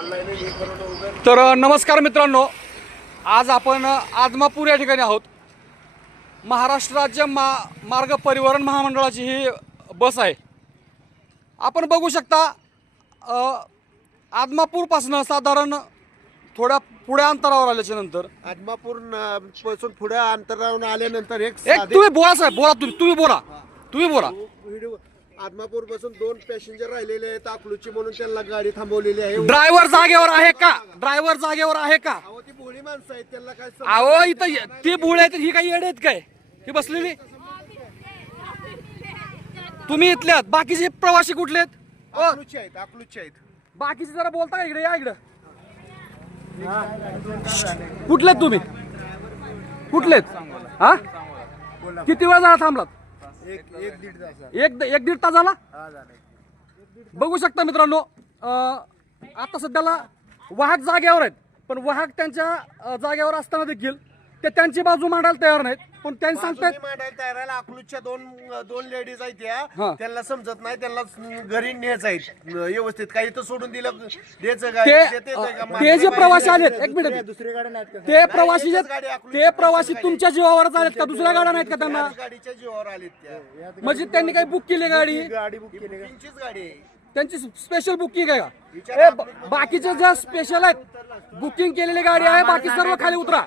तर नमस्कार मित्रांनो, आज आपण आदमापूर या ठिकाणी आहोत. महाराष्ट्र राज्य मार्ग परिवहन महामंडळाची ही बस आहे. आपण बघू शकता आदमापूरपासून साधारण थोड्या पुढे अंतरावर आल्याच्या नंतर आदमापूर पासून पुढे अंतरावर आल्यानंतर एक तुम्ही बोला साहेब, बोला तुम्ही बोला. व्हिडिओ आदमापूर पासून 2 पॅसेंजर राहिलेले आहेत अकलूची, म्हणून त्यांना गाडी थांबवलेली आहे. ड्रायव्हर जागेवर आहे का? ड्रायव्हर जागेवर आहे का? अहो ती भोळी माणसं आहेत, त्यांना काय अहो इथं ती भुळे आहेत, ही काही येडे आहेत काय ही बसलेली? तुम्ही इथल्यात, बाकीचे प्रवासी कुठले आहेत? अकलूची आहेत. बाकीचे जरा बोलता का इकडे? या इकडे. कुठलेत तुम्ही? कुठलेत? हा, किती वेळ झाला थांबलात? एक दीड तास झाला. बघू शकता मित्रांनो, आता सध्याला वाहक जागेवर आहेत, पण वाहक त्यांच्या जागेवर असताना देखील ते त्यांची बाजू मांडायला तयार नाहीत. पण त्यांनी सांगतात मांडायला तयार आहे. अकलूच्या दोन लेडीज आहेत हा. त्या, त्यांना समजत नाही, त्यांना घरी न्यायचं आहे व्यवस्थित. काही तर सोडून दिलं द्यायचं काय? ते जे प्रवासी आलेत, एक मिनिट, ते प्रवासी तुमच्या जीवावरच आलेत का? दुसऱ्या गाड्या नाहीत का त्यांना? गाडीच्या जीवावर आलेत त्या. म्हणजे त्यांनी काही बुक केली गाडी? बुक केली, त्यांचीच गाडी आहे. त्यांची स्पेशल बुकिंग आहे का? बाकीचे ज्या स्पेशल आहेत बुकिंग केलेली गाडी आहे, बाकी सर्व खाली उतरा.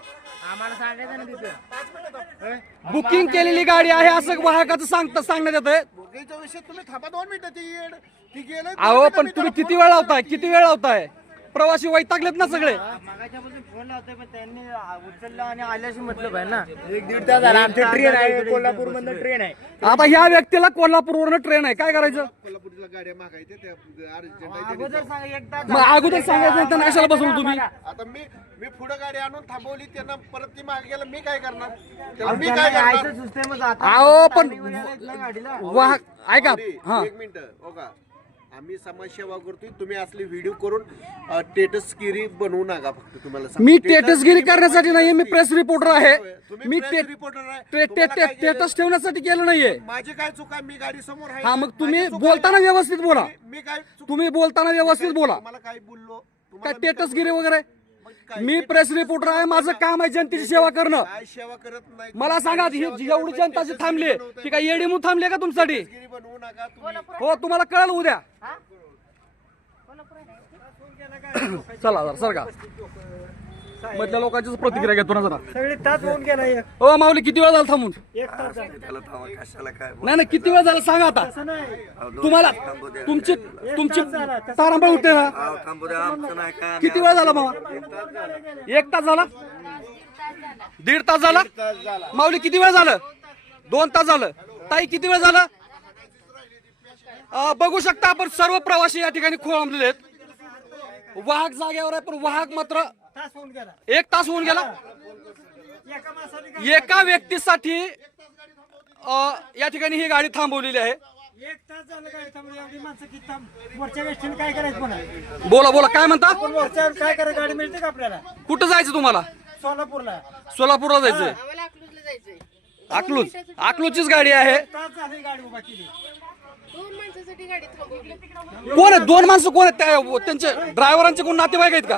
बुकिंग केलेली गाडी आहे असं वाहकाचं सांगण्यात येत आहे. बुकिंगच्या विषय तुम्ही थांबा 2 मिनिटं. ती गेलं. अहो पण तुम्ही किती वेळ लावताय? प्रवासी वैतागलेत ना सगळे. फोन लावतोय पण त्यांनी उचलला आणि आल्याशी मतलब आहे ना. 1-1.5 तास झाला. आमची ट्रेन आहे, कोल्हापूर मधून ट्रेन आहे. आता ह्या व्यक्तीला कोल्हापूरवरून ट्रेन आहे, काय करायचं? कोल्हापूरला गाड्या मागायच्या त्या अगोदर सांग 1 तास मग अगोदर सांगायचं नाही तर कशाला बसवलं तुम्ही? आता मी पुढे गाडी आणून थांबवली, त्यांना परत ती मागे गेला, मी काय करणार? मी त्यांना काय करणार? यायचं सिस्टमच आता. अहो पण गाडीला वाहक ऐका, हा, 1 मिनिट हो का, आम्ही समाजसेवा करतोय. तुम्ही असली व्हिडिओ करून टेटसगिरी बनवू नका. फक्त तुम्हाला सांगतो, मी टेटसगिरी करण्यासाठी नाहीये, मी प्रेस रिपोर्टर आहे. तुम्ही मी press reporter आहे. तुम्हाला काय टेटस ठेवण्यासाठी केलं नाहीये. माझी काय चूक आहे? मी गाडी समोर आहे. हा, मग तुम्ही माझी चूक आहे बोलताना का? व्यवस्थित बोला. मी काय चूक- तुम्ही बोलताना व्यवस्थित बोला. तुम्हाला काय बोललो? काय तुम्हाला मी टेटसगिरी वगैरे? मग काय? मी प्रेस रिपोर्टर आहे, माझं काम आहे जनतेची सेवा करणं. काय सेवा करत नाही? मला सांगा, ही एवढी जनता जी थांबली ती काय येडी म्हणून थांबली का तुमच्यासाठी? टेटसगिरी बनवू नका तुम्ही. हो, तुम्हाला कळलं उद्या. चला जरा सरका, मधल्या लोकांचीच प्रतिक्रिया घेतो ना जरा. सगळे तास होऊन गेला. हो माऊली, किती वेळ झाला थांबून? 1 तास झाला. नाही किती वेळ झाला सांगा आता. तुम्हाला तुमची तारांबळ होते ना. किती वेळ झाला मामा? 1 तास झाला? 1.5 तास झाला? माऊली किती वेळ झालं? 2 तास झालं. ताई किती वेळ झालं? बघू शकता आपण सर्व प्रवासी या ठिकाणी खोळंबलेले आहेत. वाहक जागेवर आहे, पण वाहक मात्र 1 तास होऊन गेला. एका व्यक्तीसाठी या ठिकाणी ही गाडी थांबवलेली आहे. 1 तास झालं गाडी थांबली. एवढी माणसं किती थांब. वरच्या व्यक्तीने काय करायचं पुन्हा? बोला काय म्हणता? वरच्या काय करायचं? गाडी मिळते का आपल्याला? कुठं जायचं तुम्हाला? सोलापूरला. सोलापूरला जायचंय. अकलूजचीच गाडी आहे. 1 तास झाली गाडी उभा केली. 2 माणसासाठी गाडी थांबवली. कोण आहे? 2 माणसं कोण आहेत? त्यांचे ड्रायव्हरांचे कोण नातेवाईक आहेत का?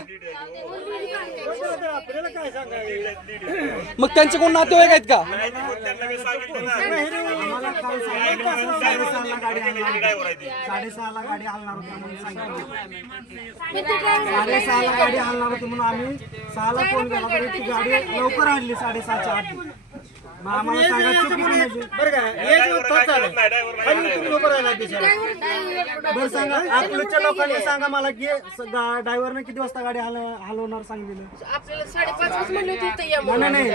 आपल्याला काय सांगायचं? मग त्यांचे कोण नातेवाईक आहेत का? साडेसहाला गाडी हलणार होती म्हणून सांगितलं. 6:30ला गाडी हलणार होती म्हणून आम्ही 6ला फोन केला, तरी ती गाडी लवकर आणली 6:30च्या आधी. मग आम्हाला सांगा चुकी कोणाची? बरं का, बरं सांगा, अकलूजच्या लोकांनी सांगा मला की ड्रायव्हरने किती वाजता गाडी हलवणार सांगितलं? आपल्याला 5:30 म्हणले होते इथं या नाही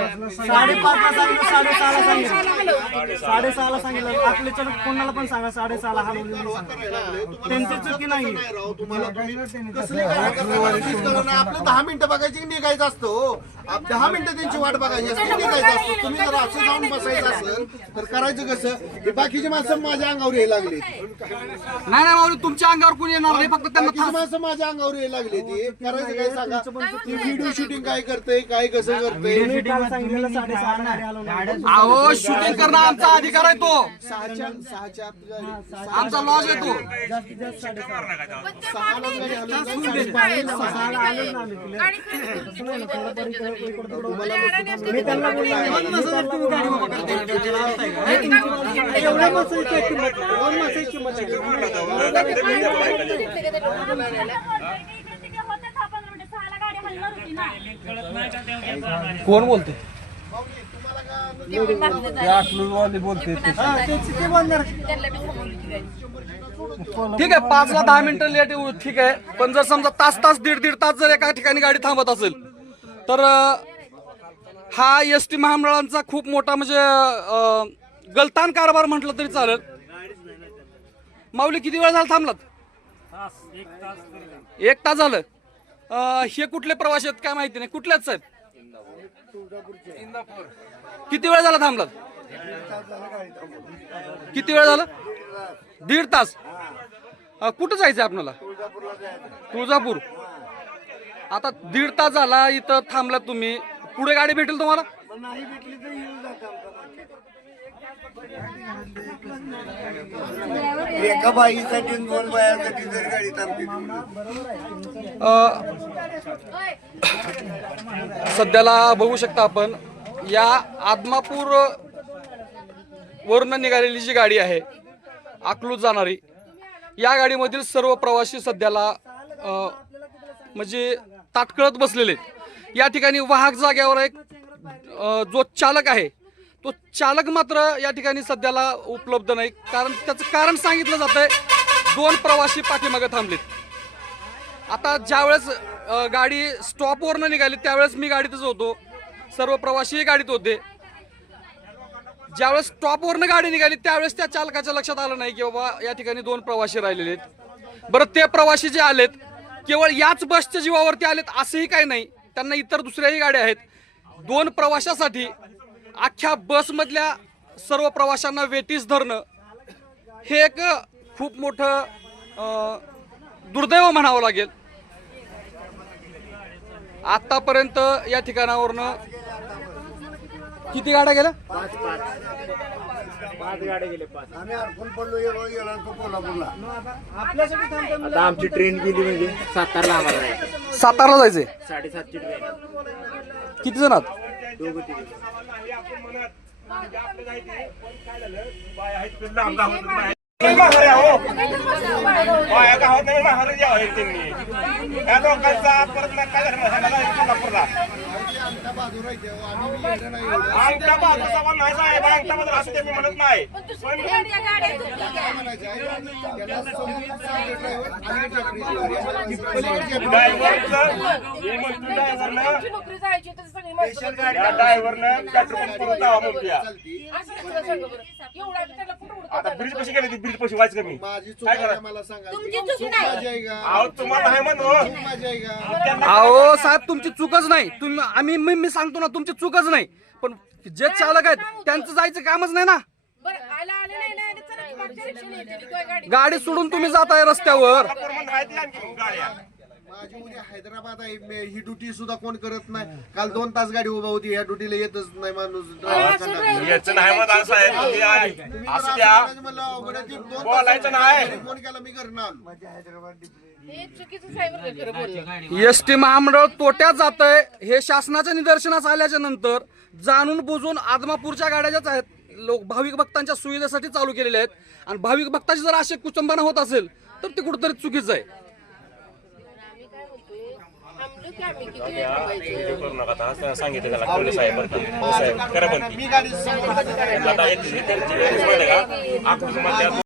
5:30ला सांगितलं, 6:30ला सांगितलं. 6:30ला सांगितलं. अकलूजच्या कोणाला पण सांगा 6:30ला हलवली म्हणून सांगा. त्यांची चुकी नाही. आपलं 10 मिनिटं बघायची, निघायचं असतं. 10 मिनिटं त्यांची वाट बघायची असते, निघायचं असतं. तुम्ही जर असं जाऊन बसायचं असेल तर करायचं कसं, हे बाकीची माणसं माझ्या अंगावर यायला लागली, नाही नाही माऊली, तुमच्या अंगावर कोणी येणार नाही, फक्त त्यांना बाकीची माणसं माझ्या अंगावर यायला लागली. ती करायचं काय सांगा, ती व्हिडिओ शूटिंग काय करते, काय कसं करते. तुम्ही काल सांगितलेलं 6:30 गाडी हलवणार. अहो शूटिंग करणं आमचा अधिकार आहे, तो सहाच्या आत गाडी, आमचा लॉज आहे तो. जास्तीत जास्त 6:30. पण ते मागणी त्यांच्यासाठी काय आहे? मागणी काय आहे? गाडी खरेदी करून देतो त्यांच्यासाठी. आणि अडाणी असते मी त्यांना मागणी बोललो, आहे. नसेल तुम्ही गाडी उभा करता. एवढ्या माणसाची किंमत नाही, 2 माणसाची किंमत आहे. कोण बोलते? हा, ते बोलणार. ठीक आहे, 5 ला 10 मिनिटं लेट येऊ, ठीक आहे. पण जर समजा तास दीड तास जर एका ठिकाणी गाडी थांबत असेल तर हा एसटी महामंडळांचा खूप मोठा म्हणजे गलतान कारभार म्हटलं तरी चालेल. माऊली किती वेळ झाला थांबलात? 1 तास झालं. हे कुठले प्रवासी आहेत काय माहिती नाही, कुठल्याच साहेब? किती वेळ झाला थांबलात? किती वेळ झाला? 1.5 तास. कुठं जायचं आपल्याला? तुळजापूर. आता 1.5 तास झाला इथं थांबला तुम्ही, पुढे गाडी भेटेल तुम्हाला? एका बाईसाठी 2 बायासाठी जर गाडी थांबते. सध्याला बघू शकता आपण, या आदमापूर वरून निघालेली जी गाडी आहे अकलूज जाणारी, या गाडीमधील सर्व प्रवासी सध्याला म्हणजे ताटकळत बसलेले आहेत. या ठिकाणी वाहक जाग्यावर एक जो चालक आहे तो चालक मात्र या ठिकाणी सध्याला उपलब्ध नाही. कारण त्याचं कारण सांगितलं जात आहे, 2 प्रवासी पाठीमागे थांबलेत. आता ज्यावेळेस गाडी स्टॉपवरनं निघाली त्यावेळेस मी गाडीतच होतो, सर्व प्रवासी गाडीत होते. ज्यावेळेस स्टॉपवरनं गाडी निघाली त्यावेळेस त्या चालकाच्या लक्षात आलं नाही की बाबा या ठिकाणी 2 प्रवासी राहिलेले आहेत. बरं, ते प्रवासी जे आलेत केवळ याच बसच्या जीवावरती आलेत असंही काही नाही, त्यांना इतर दुसऱ्याही गाड्या आहेत. 2 प्रवाशासाठी अख्ख्या बसमधल्या सर्व प्रवाशांना वेटीस धरणं हे एक खूप मोठं दुर्दैव म्हणावं लागेल. आतापर्यंत या ठिकाणावरनं किती गाड्या गेल्या? 5 गाड्या गेले. 5 आम्ही अडकून पडलो, गेला तो कोल्हापूरला. आपल्यासाठी थांबतो. आता आमची ट्रेन गेली म्हणजे सातारला आम्हाला जायचं. सातारला जायचंय. 7:30ची ट्रेन. किती जण आहात? 2-3. आमच्या बाजूचा नाही साहेब, आमच्या बाजूला असं ते मी म्हणत नाही. नोकरी जायची तर सगळी माणसं ड्रायव्हरनं पेट्रोल पंप करून जावा म्हणतोया. असं कसं सांगा बरं? एवढा त्याला कुठं उडतं? आता ब्रिज कशी गेली, ब्रिज कशी व्हायचं कमी? माझी चूक काय आहे करा? मला सांगा. तुमची चूक नाही. माझी आहे का? अहो तुम्हाला आहे म्हणतो. माझी आहे का? अहो साहेब, तुमची चूकच नाही. तुम्ही मी सांगतो ना, तुमची चूकच नाही. पण जे चालक आहेत त्यांचं जायचं कामच नाही ना. बरं, आले नाही नाही आले तर मागच्या रिक्षाने येते ती काय गाडी. गाडी सोडून तुम्ही जाताय रस्त्यावर. गाड्या माझी उद्या हैदराबाद आहे. ही ड्युटी सुद्धा कोण करत नाही. काल 2 तास गाडी उभा होती, ह्या ड्युटीला येतच नाही माणूस. याचं नाही मत असं आहे, तुम्ही आहे. असू द्या, बोलायचं नाही. फोन केला, मी घरनं आलो. हे चुकीचं साहेब खरं बोललं. एसटी महामंडळ तोट्यात जात आहे हे शासनाच्या निदर्शनास आल्याच्या नंतर जाणून बुजून आदमापूरच्या गाड्या ज्याच आहेत लोक भाविक भक्तांच्या सुविधेसाठी चालू केलेल्या आहेत. आणि भाविक भक्ताची जर असे कुचंबना होत असेल तर ते कुठेतरी चुकीचं आहे. आम्ही काय म्हणतोय, थांबलो की आम्ही किती वेळ थांबायचं? करू नका आता, असं सांगितलं त्याला कळलं साहेब. साहेब खरं म्हणते. मी गाडी सांभाळतो. आता एक